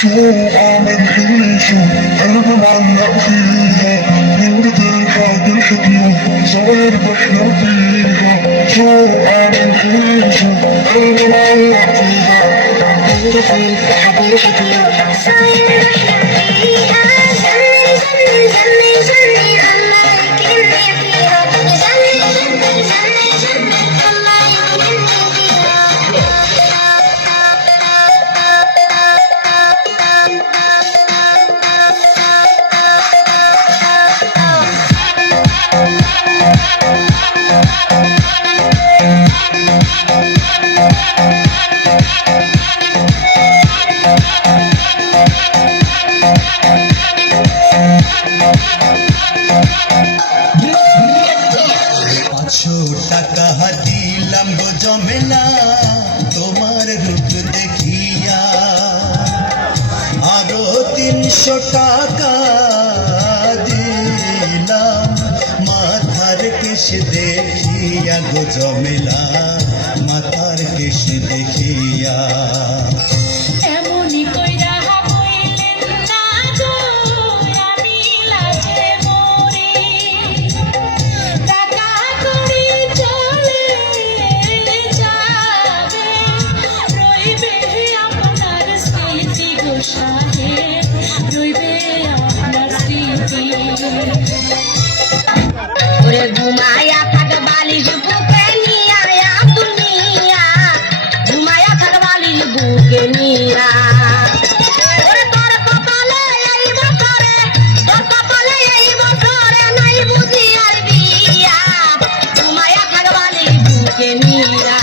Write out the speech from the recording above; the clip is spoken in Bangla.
شو أعمل حيشو أنا معلق فيها من قدر حد الحكيو صاير بحلم فيها شو أعمل حيشو أنا معلق فيها من قدر حد الحكيو صاير بحلم فيها جنن جنن جنن جنن الله يكرمني فيها جنن جنن جنن جنن الله يكرمني فيها টাকা দিলাম গো জমেলা তোমার রূপ দেখিয়া আরো 300 টাকা দিলাম মাথার কেশ দেখিয়া গো জমেলা মাথার কেশ দেখিয়া ঘুমায়া থাক বালিশ বুকে নিয়া আব্দুল মিয়া ঘুমায়া থাক বালিশ বুকে নিয়া ওরে তোর কপালে এই বছরে নাই বুঝি আর বিয়া ঘুমায়া থাক বালিশ বুকে নিয়া